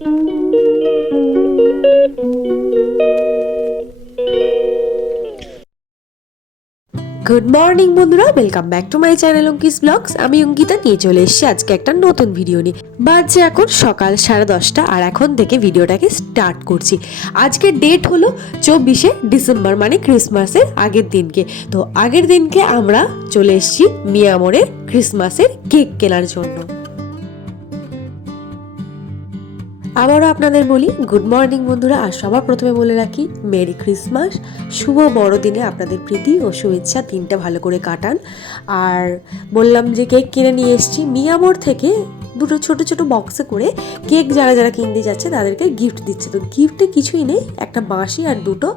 Good morning বন্ধুরা। Welcome back to my channel Ankis blogs আমি অঙ্কিতা নিয়ে চলে এসেছি আজকে একটা নতুন ভিডিও নিয়ে। বাজছে এখন সকাল সাড়ে দশটা, আর এখন থেকে ভিডিওটাকে স্টার্ট করছি। আজকে ডেট হলো চব্বিশে ডিসেম্বর মানে ক্রিসমাসের আগের দিনকে। তো আগের দিনকে আমরা চলে এসেছি মিয়ামোড়ে ক্রিসমাসের কেক কেনার জন্য। আবারও আপনাদের বলি গুড মর্নিং বন্ধুরা, আর সবার প্রথমে বলে রাখি মেরি ক্রিসমাস শুভ বড়দিনে আপনাদের প্রীতি ও শুভেচ্ছা দিনটা ভালো করে কাটান। আর বললাম যে কেক কিনে নিয়ে এসেছি মিয়ামোর থেকে দুটো ছোট ছোট বক্সে করে কেক যারা যারা কিনতে যাচ্ছে, তাদেরকে গিফট দিচ্ছে। তো গিফটে কিছুই নেই, একটা বাঁশি আর দুটো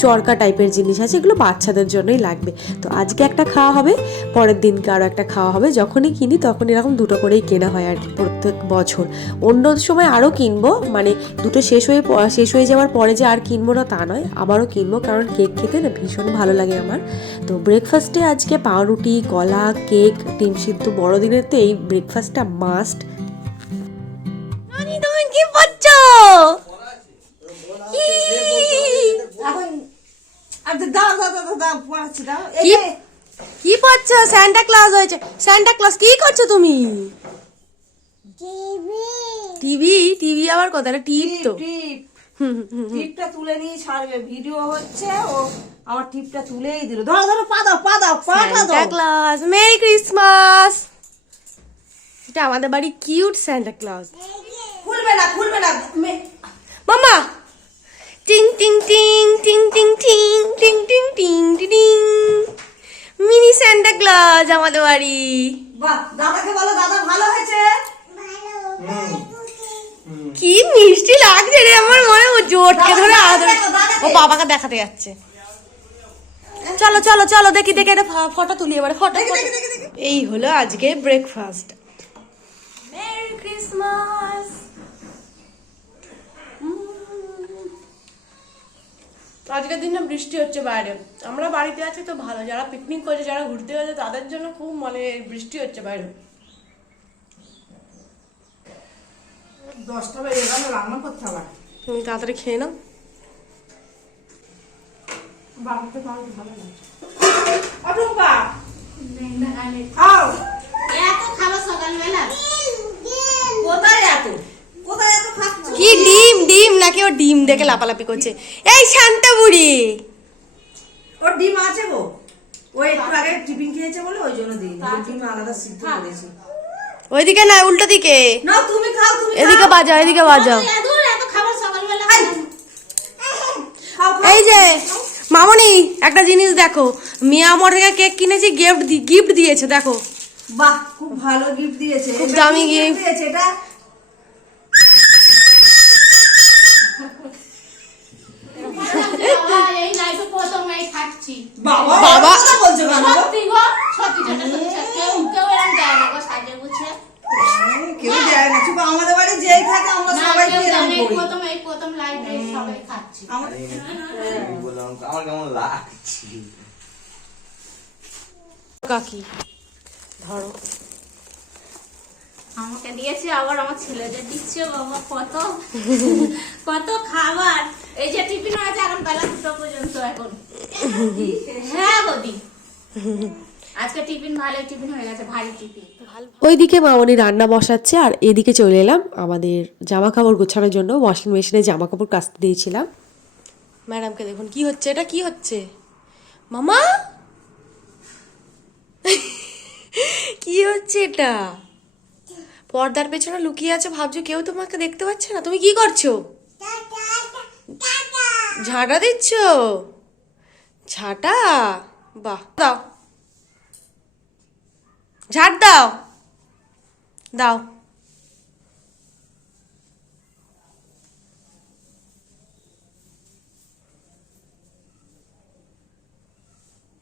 চরকা টাইপের জিনিস আছে, এগুলো বাচ্চাদের জন্যই লাগবে। তো আজকে একটা খাওয়া হবে, পরের দিনকে আরও একটা খাওয়া হবে। যখনই কিনি তখন এরকম দুটো করেই কেনা হয় আর কি প্রত্যেক বছর। অন্য সময় আরও কিনবো মানে দুটো শেষ হয়ে শেষ হয়ে যাওয়ার পরে যে আর কিনবো না তা নয়, আবারও কিনবো কারণ কেক খেতে না ভীষণ ভালো লাগে আমার। তো ব্রেকফাস্টে আজকে পাউরুটি কলা কেক, ডিম সিদ্ধ, বড়দিনের তো এই ব্রেকফাস্টটা মাস্ট কি করছ এখন আর তো দাও দাও দাও দাও, দাও পড়াচ্ছি দাও। কি কি পড়ছো? স্যান্টা ক্লজ হয়েছে। স্যান্টা ক্লজ কি করছ তুমি? টিভি। টিভি? আবার কোথায়? টিপ টিপ তো। টিপটা তুলে নিয়ে ছাড়বে। ভিডিও হচ্ছে ও আমার টিপটা তুলেই দিল। ধরো ধরো পা দাও পা দাও পাটা দাও। ক্লজ মেরি ক্রিসমাস এটা আমাদের বাড়ি কিউট স্যান্টা ক্লজ খুলবে না খুলবে না। মামা টিং টিং টিং টিং টিং টিং টিং টিং টিং টিং টিং মিনি স্যান্টা ক্লজ আমাদের বাড়ি। বাহ দাদাকে বলো দাদা ভালো হয়েছে? কি মিষ্টি লাগছে রে আমার মনে ও জোটকে ধরে আদর ও বাবাকে দেখাতে যাচ্ছে। চলো চলো চলো দেখি দেখি একটা ফটো তুলি এবারে ফটো এই হলো আজকে ব্রেকফাস্ট মেরি ক্রিসমাস আজকের দিনে বৃষ্টি হচ্ছে বাইরে। আমরা বাড়িতে আছি তো ভালো যারা পিকনিক করছে যারা ঘুরতে গেছে তাদের জন্য খুব মানে বৃষ্টি হচ্ছে বাইরে। দশটা বেজে গেল রান্না করতে হবে। তুমি তাড়াতাড়ি খেয়ে নাও। ভালো না খাও। এত খাবার সকালবেলা কোথায় এত কোথায় এত খাচ্ছ কি ডিম ডিম নাকি ও ডিম দেখে লাপালাপি করছে। এই শান্তা বুড়ি। ওর ডিম আছে গো। ওই একটু আগে টিফিন খেয়েছে বলে ওই জন্য দিই ডিম আলাদা সিদ্ধ করেছি। ওইদিকে না উল্টো দিকে। না তুমি খাও তুমি এদিকে বাজাও এদিকে বাজাও। এই যে মামনি একটা জিনিস দেখো। মিয়া আমার থেকে কেক কিনেছি গিফট গিফট দিয়েছে দেখো। বাহ খুব ভালো গিফট দিয়েছে। খুব দামি gift। দিয়েছে এটা? বাবা বাবা। বলছো কেন সত্যি গো সত্যি যেটা সত্যি সত্যি। কেউ কেউ এরকম দেয় না গো সাজে গুছে কেউ দেয় না। শুধু আমাদের বাড়ি যেই থাকে আমরা সবাই কেউ এরকম দেয় না, এই করি। প্রথম এই প্রথম লাইফে সবাই খাচ্ছি। আমার- বললাম আমার কেমন লাগছে? কাকি ধরো। আমাকে দিয়েছে আবার আমার ছেলেদের দিচ্ছে বাবা কত কত খাবার। এই যে টিফিন আছে এখন বেলা দুটো পর্যন্ত এখন। হ্যাঁ গদি আজকে টিফিন ভালো টিফিন হয়ে গেছে ভারী টিফিন। ওইদিকে মামনি রান্না বসাচ্ছে আর এদিকে চলে এলাম আমাদের জামা কাপড় গোছানোর জন্য ওয়াশিং মেশিনে জামা কাপড় কাচতে দিয়েছিলাম। ম্যাডামকে দেখুন কি হচ্ছে? এটা কি হচ্ছে? মামা? কি হচ্ছে এটা? পর্দার পেছনে লুকিয়ে আছে ভাবছ কেউ তোমাকে দেখতে পাচ্ছে না? তুমি কি করছ? ঝাঁটা দিচ্ছ? ঝাঁটা? বাহ দাও। ঝাড় দাও। দাও।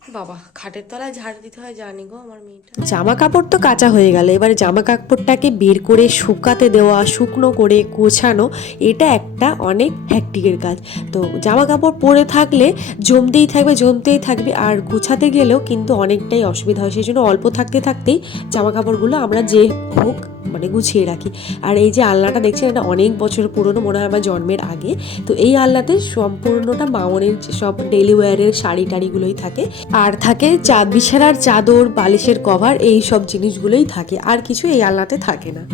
বাবা, খাটের তলায় ঝাড় দিতে হয়, জানি গো আমার মেয়েটা। জামা কাপড় তো কাঁচা হয়ে গেল। এবার জামা কাপড়টাকে বের করে শুকাতে দেওয়া, শুকনো করে গোছানো, এটা একটা অনেক হ্যাকটিকের কাজ। তো জামা কাপড় পরে থাকলে জমতেই থাকবে জমতেই থাকবে। আর গোছাতে গেলেও কিন্তু অনেকটাই অসুবিধা হয়। সেই জন্য অল্প থাকতে থাকতেই জামা কাপড়গুলো আমরা যে হোক মানে গুছিয়ে রাখি। আর এই যে আলনাটা দেখছেন, এটা অনেক বছর পুরনো, মনে হয় আমার জন্মের আগে। তো এই আলনাতে সম্পূর্ণটা মামনের সব ডেলি ওয়্যারের শাড়ি টাড়িগুলোই থাকে। আর থাকে চা, বিছানার চাদর, বালিশের কভার, এই সব জিনিসগুলোই থাকে। আর কিছু এই আলনাতে থাকে না।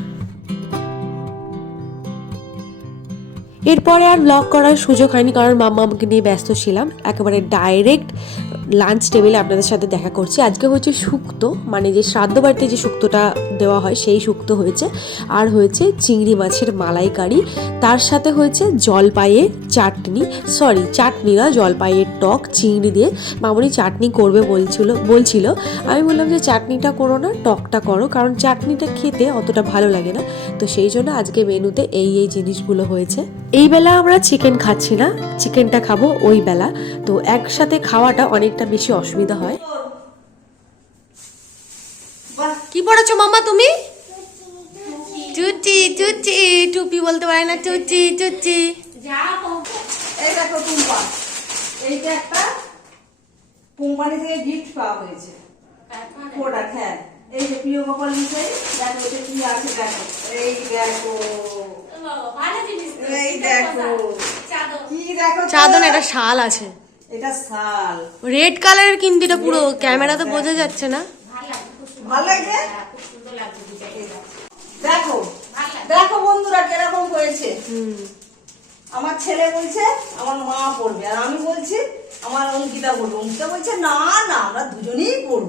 এরপরে আর ব্লগ করার সুযোগ হয়নি, কারণ মাম্মা আমাকে নিয়ে ব্যস্ত ছিলাম। একেবারে ডাইরেক্ট লাঞ্চ টেবিলে আপনাদের সাথে দেখা করছি। আজকে হচ্ছে শুক্তো মানে যে শ্রাদ্ধ বাড়িতে যে শুক্তোটা দেওয়া হয় সেই শুক্তো হয়েছে। আর হয়েছে চিংড়ি মাছের মালাইকারি। তার সাথে হয়েছে জলপাইয়ের চাটনি। সরি চাটনি না জলপাইয়ের টক, চিংড়ি দিয়ে মামনি চাটনি করবে বলছিল বলছিল। আমি বললাম যে চাটনিটা করো না, টকটা করো, কারণ চাটনিটা খেতে অতটা ভালো লাগে না। তো সেই জন্য আজকে মেনুতে এই এই জিনিসগুলো হয়েছে। এই বেলা আমরা চিকেন খাচ্ছি না। চিকেনটা খাব ওই বেলা। তো একসাথে খাওয়াটা অনেকটা বেশি অসুবিধা হয়। কি পড়েছো মামা তুমি? টুপি বলতে পারে না টুম্পা এইটা একটা কোম্পানি থেকে গিফট পাওয়া হয়েছে। প্রোডাক্ট হ্যাঁ। এই যে প্রিয় গোপাল মিশাই দেখো এটা কি আছে দেখো। এই দেখো। এই দেখো। কি দেখো চাদন একটা শাল আছে। এটা শাল। রেড কালারের কিন্তু এটা পুরো ক্যামেরাতে বোঝা যাচ্ছে না। ভালো ডিজাইনটা দেখো। দেখো বন্ধুরা কীরকম হয়েছে। আমার ছেলে বলছে আমার মা পড়বে। আর আমি বলছি আমার অঙ্কিতা পড়বে। অঙ্কিতা বলছে না না আমরা দুজনেই পড়ব।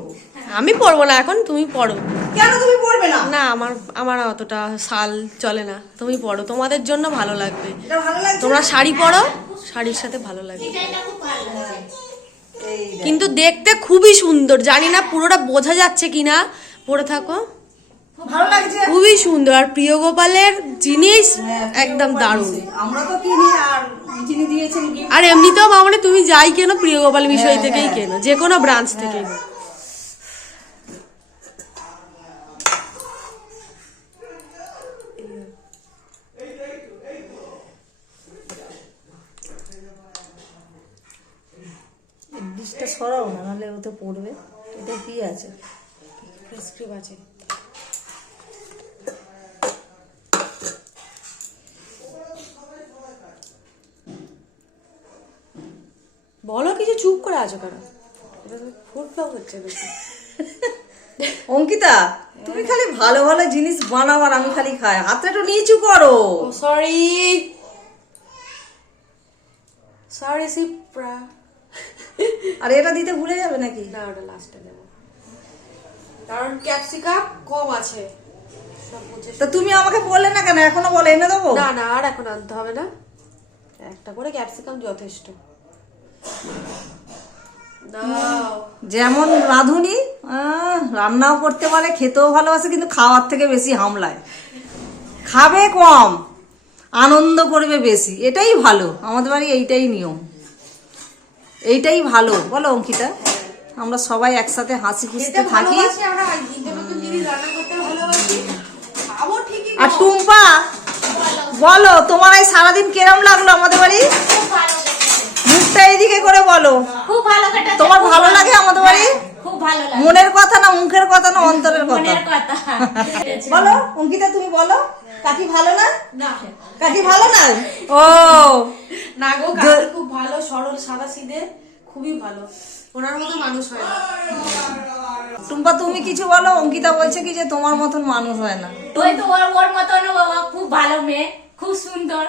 আমি পড়ব না এখন তুমি পড়ো। কেন তুমি পড়বে না? না আমার আমার অতটা শাল চলে না। তুমি পড়ো তোমাদের জন্য ভালো লাগবে। এটা ভালো লাগছে? তোমরা শাড়ি পরো শাড়ির সাথে ভালো লাগবে। কিন্তু দেখতে খুবই সুন্দর জানি না পুরোটা বোঝা যাচ্ছে কিনা। পরে থাকো। ভালো লাগছে? খুবই সুন্দর আর প্রিয় গোপালের জিনিস একদম দারুণ। আমরা তো কিনি আর যিনি দিয়েছেন আর এমনিতেও মামনে তুমি যাই কেন প্রিয় গোপাল বিষয় থেকেই কেন যে কোনো ব্রাঞ্চ থেকেই। ডিশটা সরাও না নাহলে ও তো পড়বে। এটা কি আছে? প্রেসক্রিপ আছে। বলো কিছু চুপ করে আছো কেন? এটা ফুড ব্লগ হচ্ছে বেশি। অঙ্কিতা তুমি খালি ভালো ভালো জিনিস বানাও আর আমি খালি খাই। হাতটা একটু নিচু করো। সরি সরি সিপ্রা আর এটা দিতে ভুলে যাবে নাকি? না ওটা লাস্টে দেবো। কারণ ক্যাপসিকাম কম আছে। তা তুমি আমাকে বললে না কেন? এখনও বলে এনে দেবো? না না আর এখন আনতে হবে না। একটা করে ক্যাপসিকাম যথেষ্ট। দাও। যেমন রাঁধুনি রান্নাও করতে পারে খেতেও ভালোবাসে কিন্তু খাওয়ার থেকে বেশি হামলায়। খাবে কম আনন্দ করবে বেশি এটাই ভালো। আমাদের বাড়ি এইটাই নিয়ম। এইটাই ভালো। বলো অঙ্কিতা। আমরা সবাই একসাথে হাসি খুশিতে থাকি। আমরা নিত্য নতুন জিনিস রান্না করতে ভালোবাসি। খাব ঠিকই আর টুম্পা বলো তোমার এই সারাদিন কেরম লাগল আমাদের বাড়ি? মুখটা এইদিকে করে বলো। খুব ভালো তোমার ভালো লাগে আমাদের বাড়ি? খুব ভালো লাগে। মনের কথা না মুখের কথা না অন্তরের কথা। বলো অঙ্কিতা তুমি বলো। কাকি ভালো না? না। কাকি ভালো না? ও না গো কাকি খুব ভালো সরল সাদা সিধে খুবই ভালো। ওনার মতো মানুষ হয় না। টুম্পা তুমি কিছু বলো? অঙ্কিতা বলছে কি যে তোমার মতন মানুষ হয় না। ওই তো ওর ওর মতন ও বাবা খুব ভালো মেয়ে খুব সুন্দর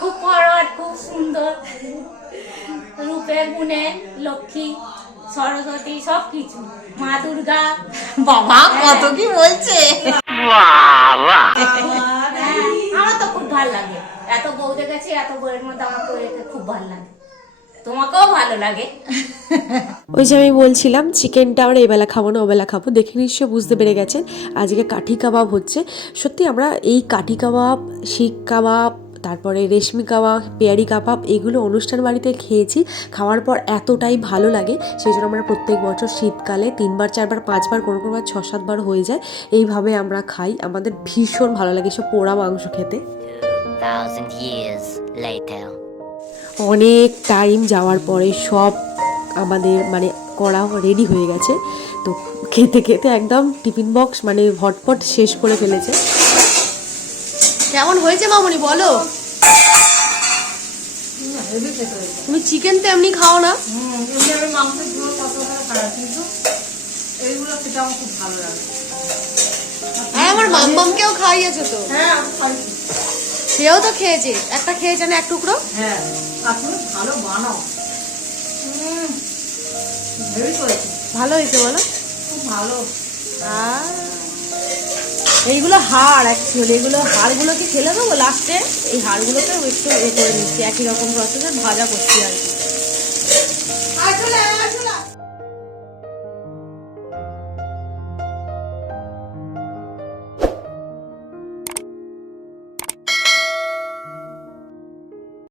খুব ফরওয়ার্ড খুব সুন্দর। রূপে গুণে লক্ষ্মী সরস্বতী সব কিছু মা দুর্গা। বাবা কত কি বলছে? হ্যাঁ, আমার তো খুব ভালো লাগে। এত বউ দেখেছি এত বউয়ের মধ্যে একে খুব ভালো লাগে। তোমাকেও ভালো লাগে। ওই যে আমি বলছিলাম, চিকেনটা আমরা এবেলা খাব না ওবেলা খাব। দেখে নিশ্চয় বুঝতে পেরে গেছেন, আজকে কাঠি কাবাব হচ্ছে। সত্যি আমরা এই কাঠি কাবাব শিখ কাবাব, তারপরে রেশমি কাবাব, পেয়ারি কাবাব, এগুলো অনুষ্ঠান বাড়িতে খেয়েছি। খাওয়ার পর এতটাই ভালো লাগে, সেই জন্য আমরা প্রত্যেক বছর শীতকালে তিনবার, চারবার, পাঁচবার, কোনো কোনো বার ছ, সাতবার হয়ে যায়। এইভাবে আমরা খাই, আমাদের ভীষণ ভালো লাগে সব পোড়া মাংস খেতে। Thousand years later. অনেক টাইম যাওয়ার পরে সব আমাদের মানে করা রেডি হয়ে গেছে। তো খেতে খেতে একদম টিফিন বক্স মানে হটপট শেষ করে ফেলেছে। কেমন হয়েছে মামনি বলো? তুমি চিকেন তো এমনি খাও না? আমার হ্যাঁ আমার মাম্মামকেও খাইয়েছো তো। হ্যাঁ সেও তো খেয়েছে। একটা খেয়েছে না এক টুকরো? হ্যাঁ ভালো বানাও। ভালো হয়েছে বলো। ভালো। এইগুলো হাড় অ্যাকচুয়ালি এগুলো হাড়গুলোকে খেলে দেবো লাস্টে এই হাড়গুলোকে একটু এ করে নিচ্ছি একই রকম প্রসেসে ভাজা করছি আর কি।